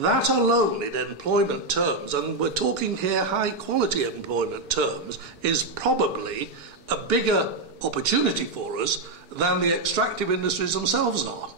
That alone in employment terms, and we're talking here high quality employment terms, is probably a bigger opportunity for us than the extractive industries themselves are.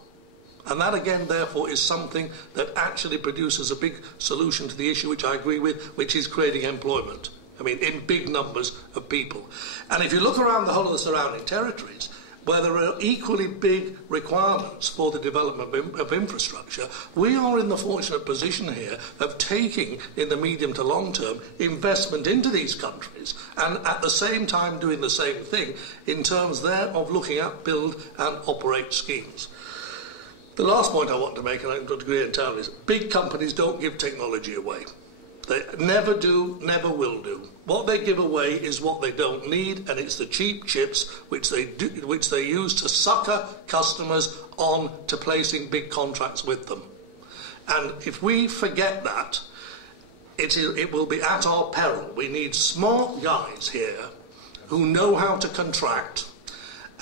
And that again therefore is something that actually produces a big solution to the issue which I agree with, which is creating employment. I mean, in big numbers of people. And if you look around the whole of the surrounding territories, where there are equally big requirements for the development of infrastructure, we are in the fortunate position here of taking, in the medium to long term, investment into these countries and at the same time doing the same thing in terms there of looking at build and operate schemes. The last point I want to make, and I don't agree entirely, is big companies don't give technology away. They never do, never will do. What they give away is what they don't need, and it's the cheap chips which they use to sucker customers on to placing big contracts with them. And if we forget that, it will be at our peril. We need smart guys here who know how to contract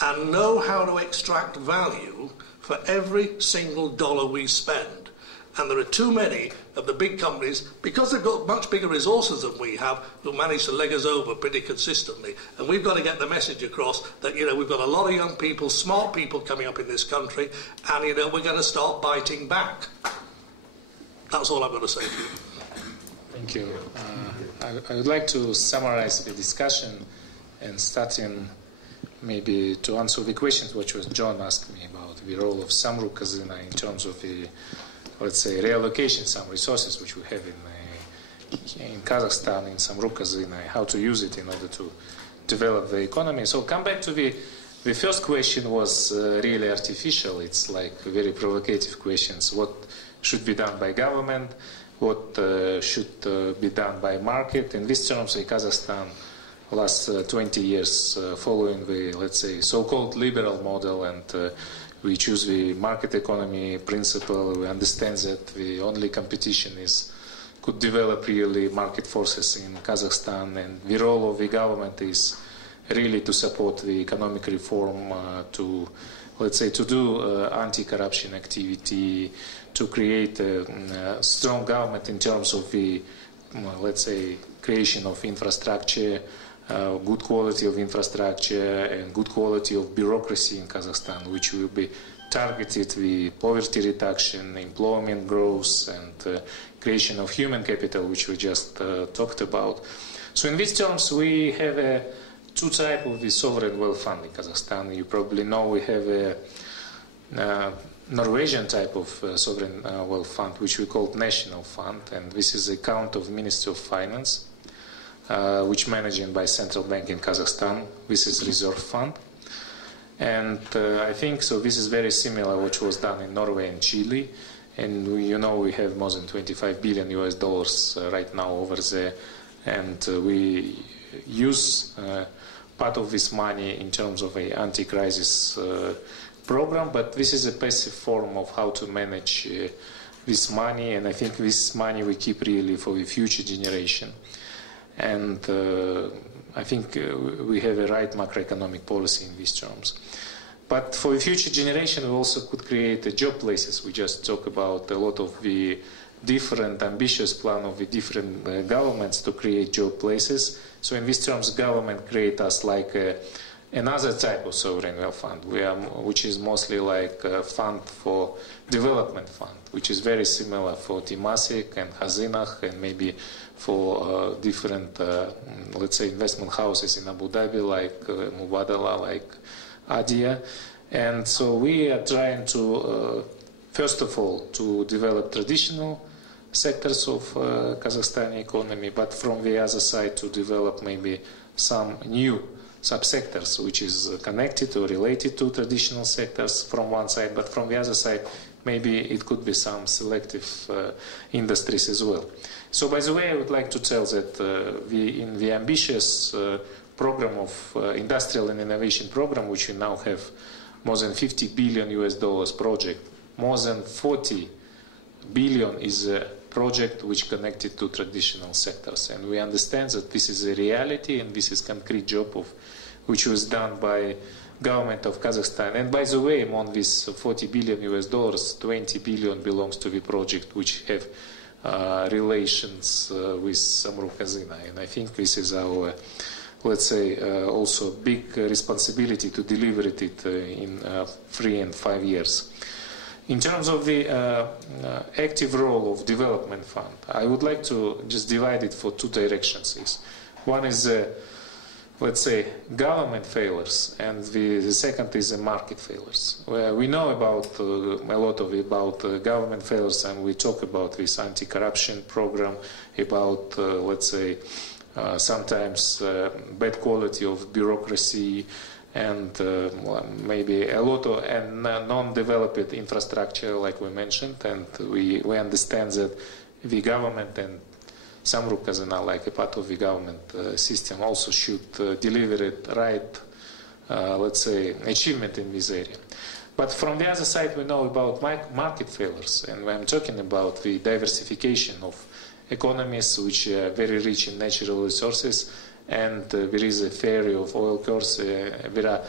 and know how to extract value for every single dollar we spend. And there are too many of the big companies, because they've got much bigger resources than we have, who manage to leg us over pretty consistently. And we've got to get the message across that, you know, we've got a lot of young people, smart people coming up in this country, and, you know, we're going to start biting back. That's all I've got to say to you. Thank you. I would like to summarize the discussion and starting maybe to answer the questions which was John asked me about the role of Samruk Kazyna in terms of the, let's say, reallocation some resources which we have in Kazakhstan, in Samruk Kazyna, how to use it in order to develop the economy. So come back to the first question was really artificial. It's like very provocative questions. What should be done by government? What should be done by market? In these terms, Kazakhstan last 20 years following the, let's say, so-called liberal model, and we choose the market economy principle. We understand that the only competition could develop really market forces in Kazakhstan, and the role of the government is really to support the economic reform, to, let's say, to do anti-corruption activity, to create a strong government in terms of the, let's say, creation of infrastructure, good quality of infrastructure and good quality of bureaucracy in Kazakhstan, which will be targeted with poverty reduction, employment growth, and creation of human capital, which we just talked about. So in these terms, we have two types of the sovereign wealth fund in Kazakhstan. You probably know we have a Norwegian type of sovereign wealth fund, which we call National Fund, and this is the account of Ministry of Finance, which managed by Central Bank in Kazakhstan. This is Reserve Fund. And I think so this is very similar what was done in Norway and Chile. And you know we have more than 25 billion US dollars right now over there. And we use part of this money in terms of an anti-crisis program, but this is a passive form of how to manage this money. And I think this money we keep really for the future generation. And I think we have a right macroeconomic policy in these terms. But for the future generation, we also could create job places. We just talk about a lot of the different ambitious plan of the different governments to create job places. So in these terms, government create us like another type of sovereign wealth fund, which is mostly like a fund for development fund, which is very similar for Temasek and Khazinah and maybe for different, let's say, investment houses in Abu Dhabi, like Mubadala, like Adia. And so we are trying to, first of all, to develop traditional sectors of Kazakhstani economy, but from the other side to develop maybe some new subsectors which is connected or related to traditional sectors from one side, but from the other side maybe it could be some selective industries as well. So by the way, I would like to tell that in the ambitious program of industrial and innovation program, which we now have more than 50 billion US dollars project, more than 40 billion is a project which connected to traditional sectors. And we understand that this is a reality and this is concrete job of which was done by government of Kazakhstan. And by the way, among these 40 billion US dollars, 20 billion belongs to the project which have relations with Samruk-Kazyna. And I think this is our, let's say, also big responsibility to deliver it in 3 and 5 years. In terms of the active role of development fund, I would like to just divide it for 2 directions. One is, let's say, government failures, and the second is the market failures. We know about a lot about government failures, and we talk about this anti-corruption program, about, let's say, sometimes bad quality of bureaucracy, and maybe a lot of non-developed infrastructure, like we mentioned, and we understand that the government and Samruk-Kazyna, like a part of the government system, also should deliver it right, let's say, achievement in this area. But from the other side, we know about market failures, and when I'm talking about the diversification of economies which are very rich in natural resources, and there is a theory of oil curves. There are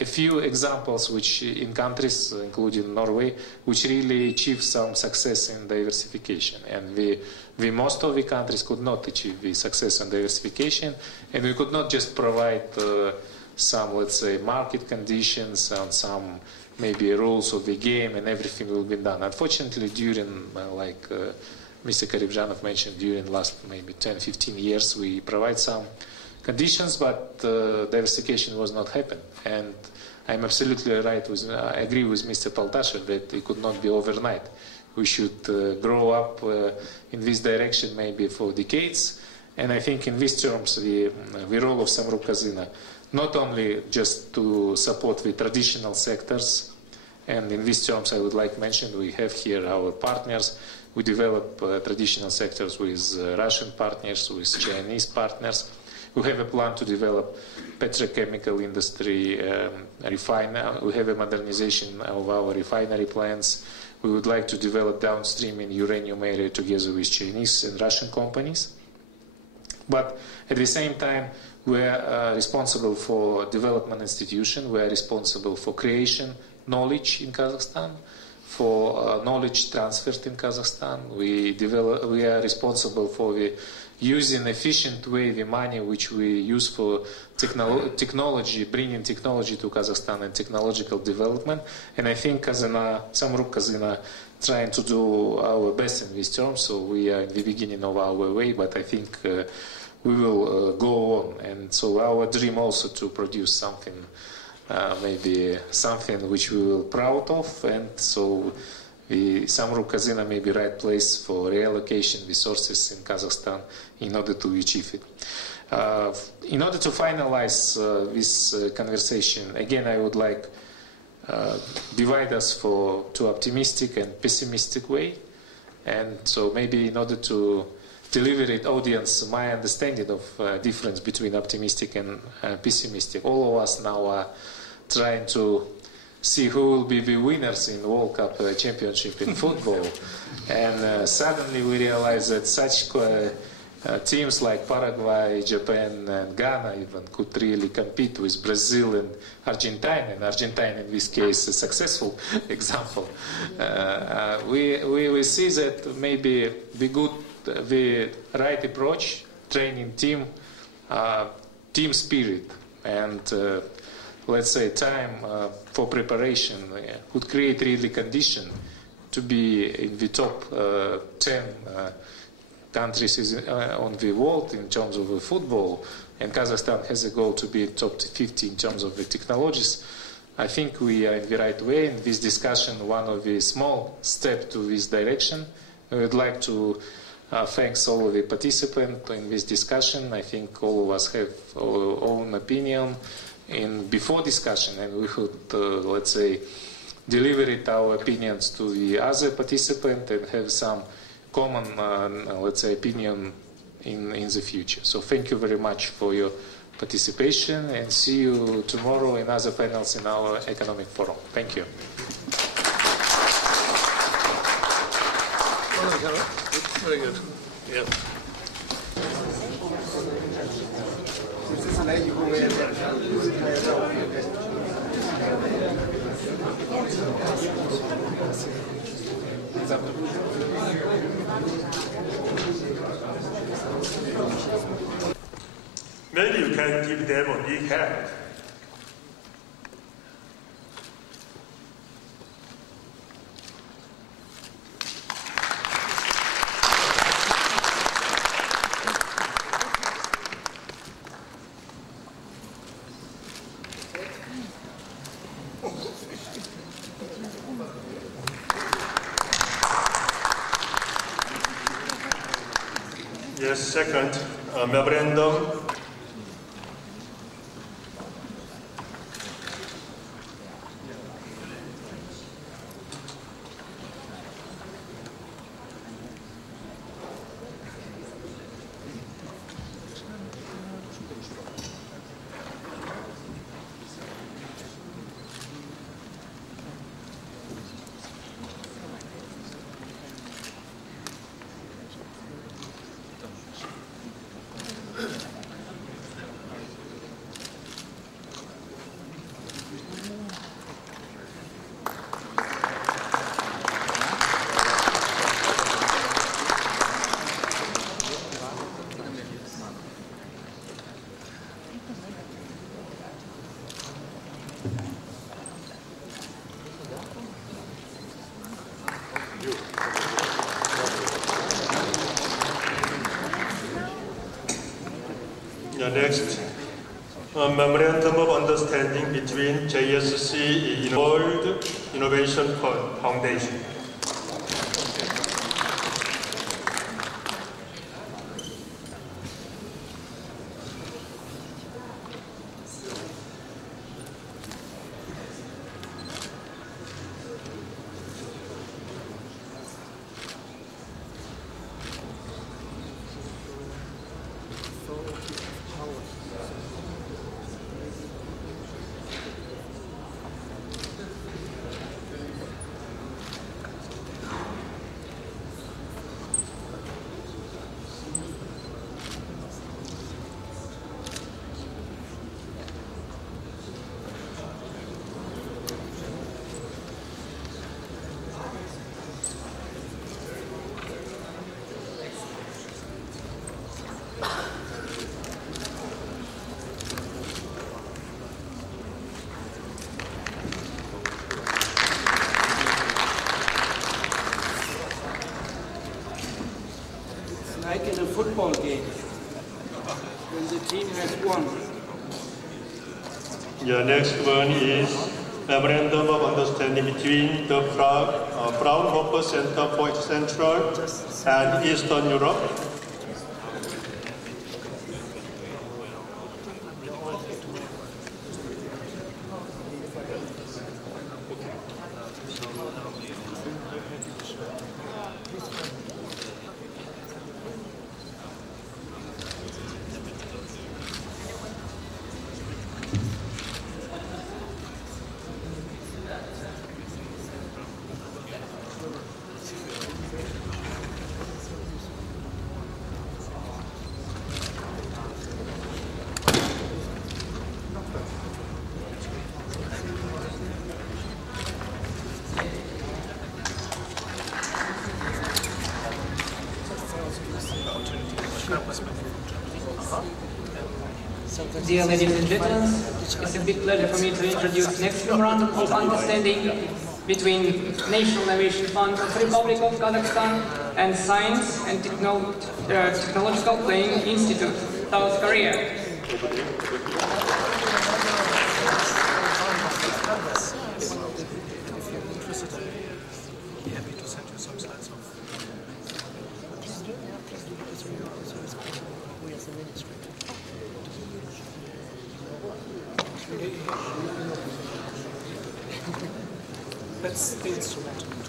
a few examples which in countries, including Norway, which really achieve some success in diversification. And most of the countries could not achieve the success in diversification, and we could not just provide some, let's say, market conditions and some maybe rules of the game, and everything will be done. Unfortunately, during like Mr. Karibzhanov mentioned, during last maybe 10-15 years, we provide some conditions, but diversification was not happening. And I'm absolutely right I agree with Mr. Poltashev that it could not be overnight. We should grow up in this direction maybe for decades. And I think in these terms, the role of Samruk-Kazyna, not only just to support the traditional sectors, and in these terms I would like to mention we have here our partners. We develop traditional sectors with Russian partners, with Chinese partners. We have a plan to develop petrochemical industry, we have a modernization of our refinery plants. We would like to develop downstream in uranium area together with Chinese and Russian companies. But at the same time, we are responsible for development institution. We are responsible for creation knowledge in Kazakhstan, for knowledge transferred in Kazakhstan. We are responsible for the using efficient way the money which we use for technology, bringing technology to Kazakhstan and technological development. And I think Samruk-Kazyna trying to do our best in these terms. So we are in the beginning of our way, but I think we will go on. And so our dream also to produce something, maybe something which we will proud of, and so the Samruk-Kazyna may be right place for reallocation resources in Kazakhstan in order to achieve it. In order to finalize this conversation, again, I would like divide us for two optimistic and pessimistic way, and so maybe in order to deliver it audience my understanding of difference between optimistic and pessimistic. All of us now are trying to see who will be the winners in World Cup championship in football, and suddenly we realize that such teams like Paraguay, Japan, and Ghana even could really compete with Brazil and Argentina, and Argentina in this case a successful example. We see that maybe the right approach, training team spirit, and let's say time for preparation could create really condition to be in the top 10 countries on the world in terms of football, and Kazakhstan has a goal to be top 50 in terms of the technologies. I think we are in the right way. In this discussion, one of the small step to this direction. I would like to thanks all of the participants in this discussion. I think all of us have our own opinion before discussion, and we could, let's say, deliver it our opinions to the other participant and have some common, let's say, opinion in the future. So thank you very much for your participation, and see you tomorrow in other panels in our economic forum. Thank you. Very good. Yeah. Maybe you can give them a big hand. Yes, second, memorandum. Next, memorandum of understanding between JSC and World Innovation Foundation. Like in a football game, when the team has won. Yeah, next one is memorandum of understanding between the Fraunhofer Center for Central and Eastern Europe. Dear ladies and gentlemen, it's a big pleasure for me to introduce next memorandum of understanding between National Innovation Fund of the Republic of Kazakhstan and Science and Technological Playing Institute, South Korea. That's the instrument.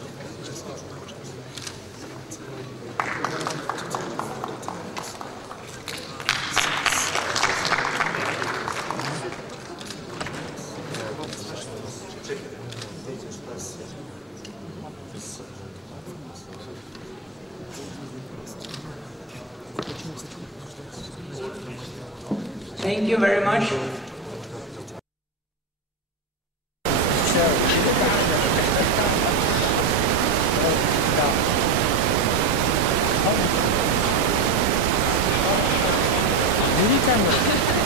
Thank you very much. 유리창으로